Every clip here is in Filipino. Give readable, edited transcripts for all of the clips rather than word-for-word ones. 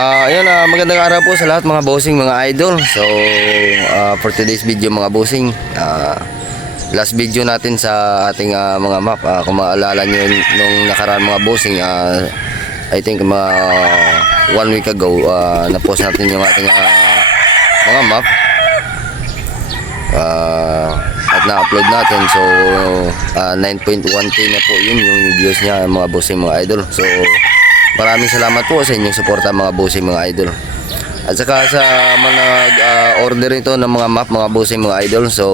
Ayun, magandang araw po sa lahat mga bossing, mga idol. So, for today's video mga bossing, last video natin sa ating mga map. Kung maalala nyo nung nakaraan mga bossing, I think mga 1 week ago, na-post natin yung ating mga map. At na-upload natin. So, 9.1k na po yun yung views niya mga bossing, mga idol. So, maraming salamat po sa inyong suporta mga bossing, mga idol. At saka sa mga order nito ng mga map mga bossing, mga idol. So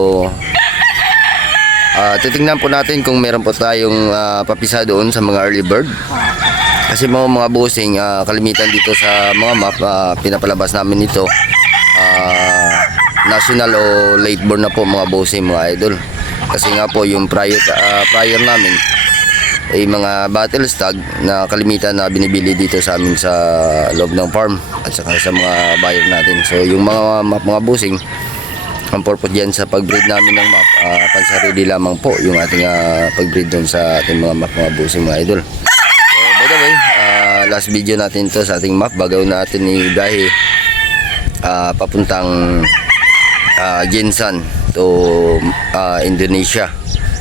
titingnan po natin kung meron po tayong papisa doon sa mga early bird. Kasi mga bossing, kalimitan dito sa mga map, pinapalabas namin ito national o late born na po mga bossing, mga idol. Kasi nga po yung prior namin ay mga battle stag na kalimitan na binibili dito sa amin sa loob ng farm at saka sa mga buyer natin. So yung mga map mga bossing, ang purpose dyan sa pag-breed namin ng map, pansarili lamang po yung ating pag-breed doon sa ating mga map mga bossing, mga idol. So by the way, last video natin to sa ating map, bagaw natin ni Dahi papuntang Jinsan to Indonesia.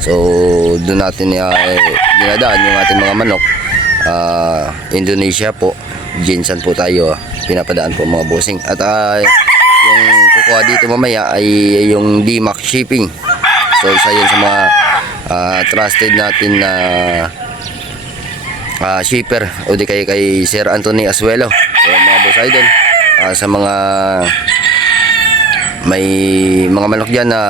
So doon natin dinadaan yung ating mga manok, Indonesia po, Jinsan po tayo pinapadaan po mga bossing. At yung kukuha dito mamaya ay yung DMAX shipping. So isa yun sa mga trusted natin na shipper o di kay Sir Anthony Asuelo. So mga boss idol, sa mga may mga manok dyan na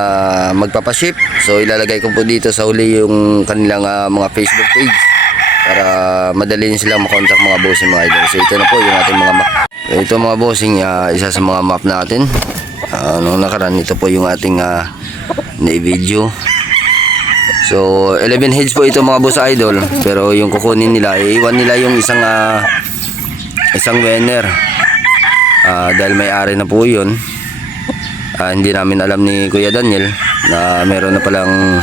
magpapaship, so ilalagay ko po dito sa huli yung kanilang mga Facebook page para madali nyo silang makontak mga bossing, mga idol. So ito na po yung ating mga map. So, ito mga bossing, isa sa mga map natin. Nung nakaraan, ito po yung ating na-video. So 11 heads po ito mga boss idol, pero yung kukunin nila, iwan nila yung isang winner, dahil may-ari na po yun. Hindi namin alam ni Kuya Daniel na meron na palang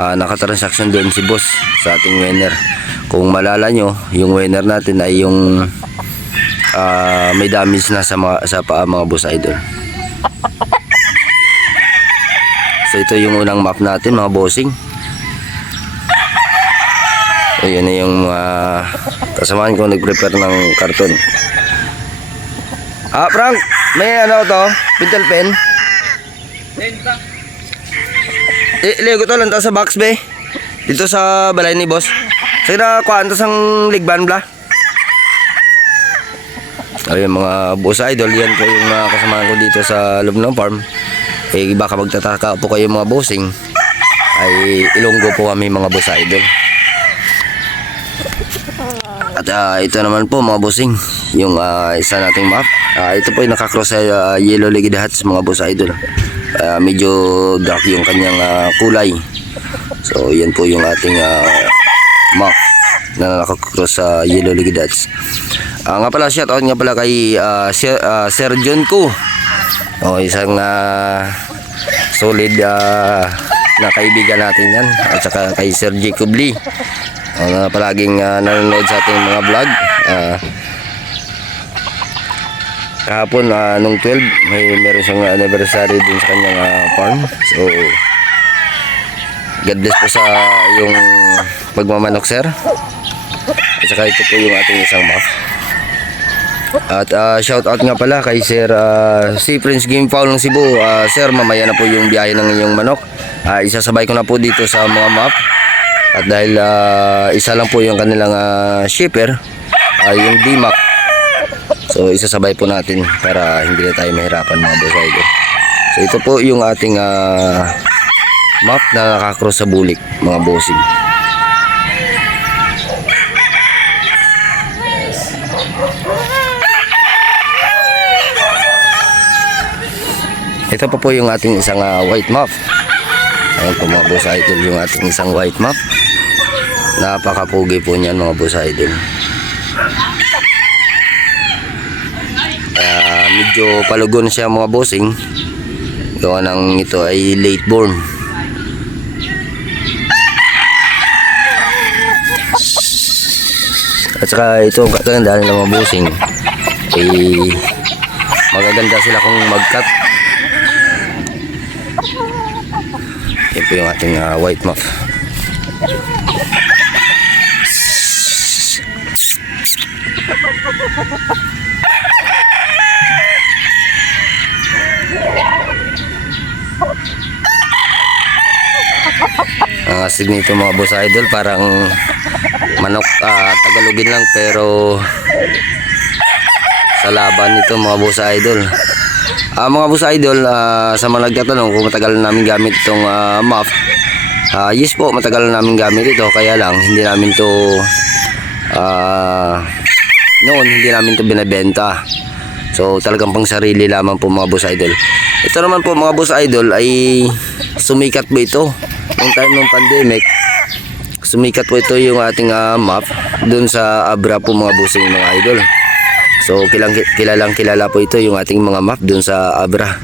nakatransaction doon si boss sa ating winner. Kung malala nyo, yung winner natin ay yung may damage na sa paa mga boss idol. So ito yung unang map natin mga bossing. Ayan na yung kasamahan ko nag-prepare ng karton. Frank, may ano to? Pintel pen? Lego to lang to sa box be. Dito sa balay ni boss. Sige kuhaan to sang ligban bla. Ayun mga boss idol, yan po yung mga kasamahan ko dito sa loob ng farm. Baka magtataka po kayo mga bossing, ay Ilonggo po kami mga boss idol. At ito naman po mga bossing, yung isa nating map. Ito po yung nakakross sa yellow-legged hats mga boss idol. Medyo dark yung kanyang kulay. So yan po yung ating map na nakakross sa yellow-legged hats. Nga pala, shoutout nga pala kay Sir John Ko, isang solid na kaibigan natin yan. At saka kay Sir Jacob Lee, na palaging nanonood sa ating mga vlog. Kahapon nung 12 meron siyang anniversary din sa kanyang farm. So God bless po sa yung pagmamanok sir. At saka ito po yung ating isang map. At shout out nga pala kay Sir si Prince Game Foul ng Cebu. Sir, mamaya na po yung biyahe ng inyong manok. Isasabay ko na po dito sa mga map. At dahil isa lang po yung kanilang shipper, yung DMAX. So isasabay po natin para hindi na tayo mahirapan mga boss idol. So ito po yung ating map na nakakross sa bulik mga bossing. Ito po yung ating isang white map. Ayan po mga boss idol, yung ating isang white map. Napakapugi po niyan mga boss idol. Medyo palugon siya mga bossing, gawa ng ito ay late born. At saka ito ang kagandahan ng mga bossing, eh magaganda sila kung mag-cut. Yan po yung ating white muff. Ang astig nito mga boss idol, parang manok Tagalogin lang, pero sa laban nito mga boss idol. Mga boss idol, sa mga nagtatanong kung matagal na namin gamit itong muff, yes po, matagal na namin gamit ito, kaya lang hindi namin to noon hindi namin to binebenta. So talagang pang sarili lamang po mga boss idol. Ito naman po mga boss idol ay sumikat po ito noong time ng pandemic. Sumikat po ito yung ating muff dun sa Abra po mga bossing mga idol. So kilalang kilala po ito yung ating mga muff dun sa Abra.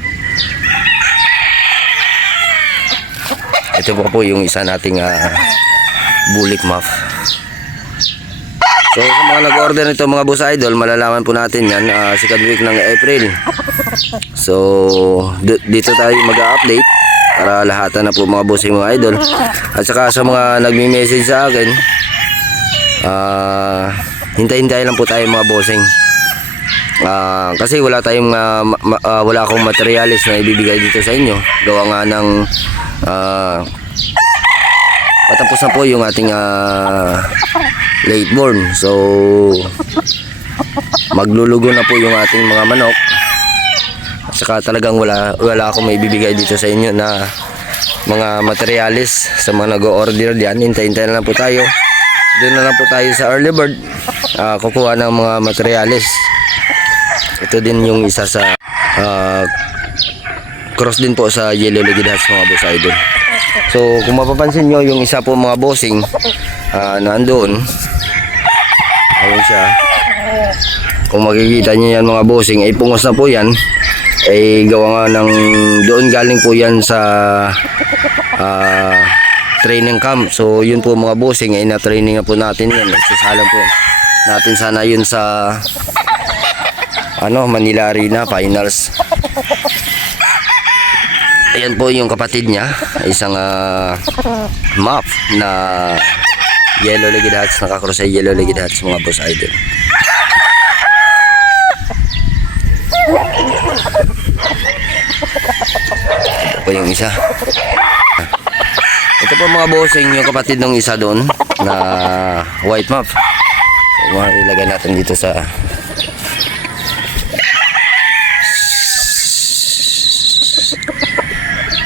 Ito po yung isa nating bulik muff. So sa mga nag-order nito mga boss idol, malalaman po natin yan second week ng April. So dito tayo mag-update para lahatan na po mga bossing mga idol. At saka sa mga nagme-message sa akin, hintay-hintay lang po tayo mga bossing. Kasi wala tayong wala akong materialis na ibibigay dito sa inyo. Gawa nga ng patapos na po yung ating late born. So maglulugo na po yung ating mga manok. At saka talagang wala akong may bibigay dito sa inyo na mga materialis sa mga nag-o-order diyan. Hintay-hintay na lang po tayo. Doon na lang po tayo sa early bird, kukuha ng mga materialis. Ito din yung isa sa cross din po sa Yellow Legged Hats mga boss idol. So kung mapapansin nyo, yung isa po mga bossing nandoon, ayun siya. Kung makikita nyo yan mga bossing, ay pungos na po yan. Ay gawa nga ng doon galing po yan sa training camp. So yun po mga bossing, ay na-training na po natin yan. Nagsasalang po natin sana yun sa Manila Arena Finals. Ayan po yung kapatid niya, isang muff na Yellow Legged Hats, nakakross ay Yellow Legged Hats mga boss idol. Ito po yung isa. Ito po mga bossing, yung kapatid ng isa doon na white muff. So ilagay natin dito sa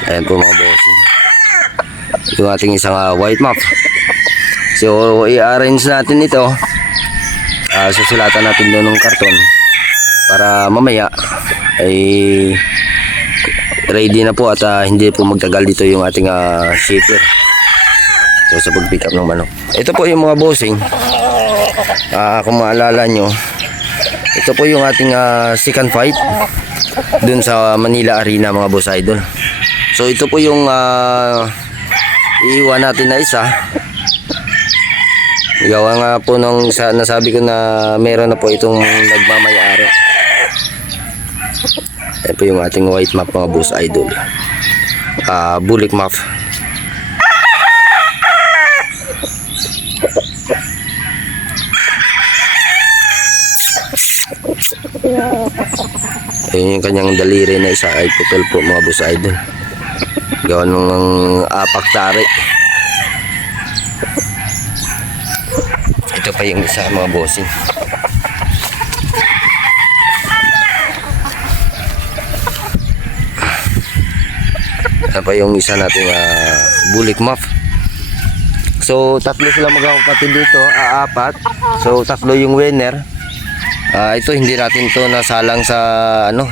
ayan po mga bossing, yung ating isang white muff. So i-arrange natin ito, susulatan natin doon ng karton para mamaya ay ready na po at hindi po magtagal dito yung ating shipper. So sa pag-pick up ng manok, ito po yung mga bossing, kung maalala nyo, ito po yung ating second fight dun sa Manila Arena mga boss idol. So ito po yung iiwan natin na isa. Gawa nga po nung nasabi ko na meron na po itong nagmamayari. Ito po yung ating white muff mga boss idol, bulik muff. Ayun yung kanyang daliri na isa ay putol po mga boss idol. Gawa ng apak tari. Ito pa yung isa mga bossing. Ito pa yung isa nating bulik muff. So tatlo sila magkakapatid dito, apat. So tatlo yung winner. Ito hindi natin to nasalang sa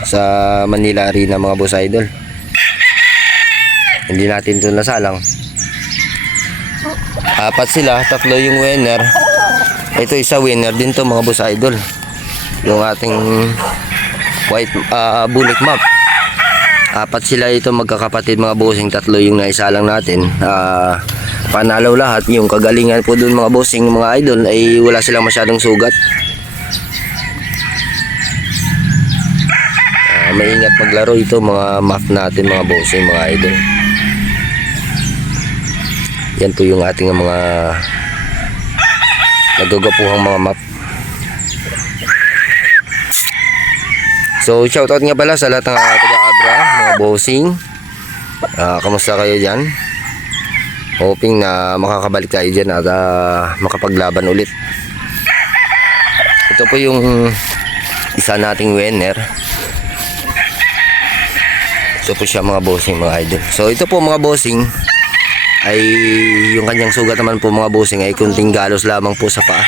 sa Manila Arena mga boss idol. Hindi natin to nasalang. Apat sila, tatlo yung winner. Ito isa winner din to mga boss idol. Yung ating white bulik muff. Apat sila ito magkakapatid mga bossing, tatlo yung naisalang natin. Panalo lahat. Yung kagalingan po dun mga bossing mga idol ay wala silang masyadong sugat. maingat maglaro ito mga map natin mga bossing mga idol. Yan po yung ating mga nagagapuhang mga map. So shoutout nga pala sa lahat ng taga-Abra mga bossing. Kamusta kayo dyan? Hoping na makakabalik tayo dyan at makapaglaban ulit. Ito po yung isa nating winner. Ito po siya mga bossing mga idol. So ito po mga bossing ay yung kanyang sugat naman po mga bossing ay kunting galos lamang po sa paa.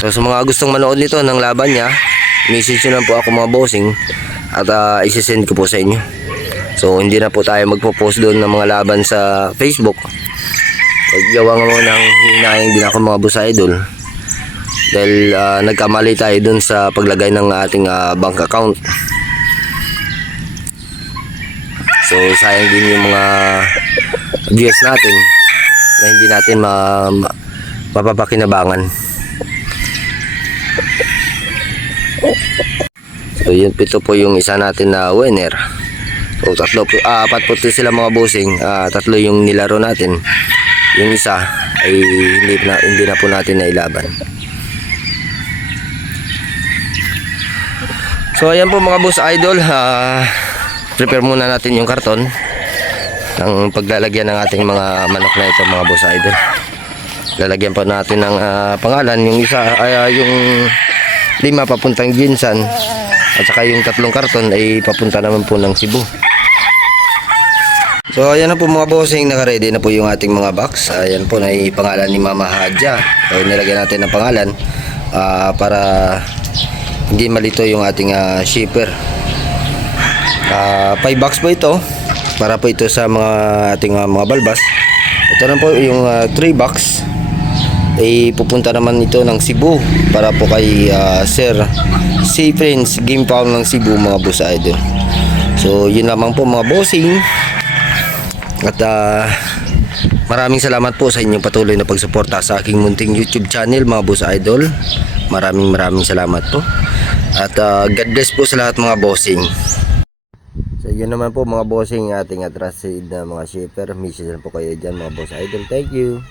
So sa mga gustong manood nito ng laban niya, message nyo lang po ako mga bossing at isi-send ko po sa inyo. So hindi na po tayo magpo-post doon ng mga laban sa Facebook. Gawa nga mo ng hinayang din ako mga boss idol. Dahil nagkamali tayo doon sa paglagay ng ating bank account. So sayang din yung mga views natin na hindi natin mapapakinabangan. So yun, ito po yung isa natin na winner. So apat po sila mga bossing, tatlo yung nilaro natin. Yung isa ay hindi na po natin nailaban. So ayan po mga boss idol, prepare muna natin yung karton ng paglalagyan ng ating mga manok na ito mga boss idol. Lalagyan pa natin ng pangalan. Yung isa ay yung 5 papuntang Ginsan at saka yung 3 karton ay papunta naman po ng Cebu. So ayan na po mga bossing, naka-ready na po yung ating mga box. Ayan po na pangalan ni Mama Hadja. So nilagyan natin ng pangalan para hindi malito yung ating shipper. 5 box po ito para po ito sa mga ating mga balbas. Ito na po yung 3 box ay pupunta naman ito ng Cebu para po kay Sir C. Prince Game Farm ng Cebu mga boss idol. So yun lamang po mga bossing at maraming salamat po sa inyong patuloy na pagsuporta sa aking munting YouTube channel mga boss idol. Maraming salamat po at God bless po sa lahat mga bossing. So yun naman po mga bossing ating trusted na mga shipper. Message lang po kayo dyan mga boss idol. Thank you.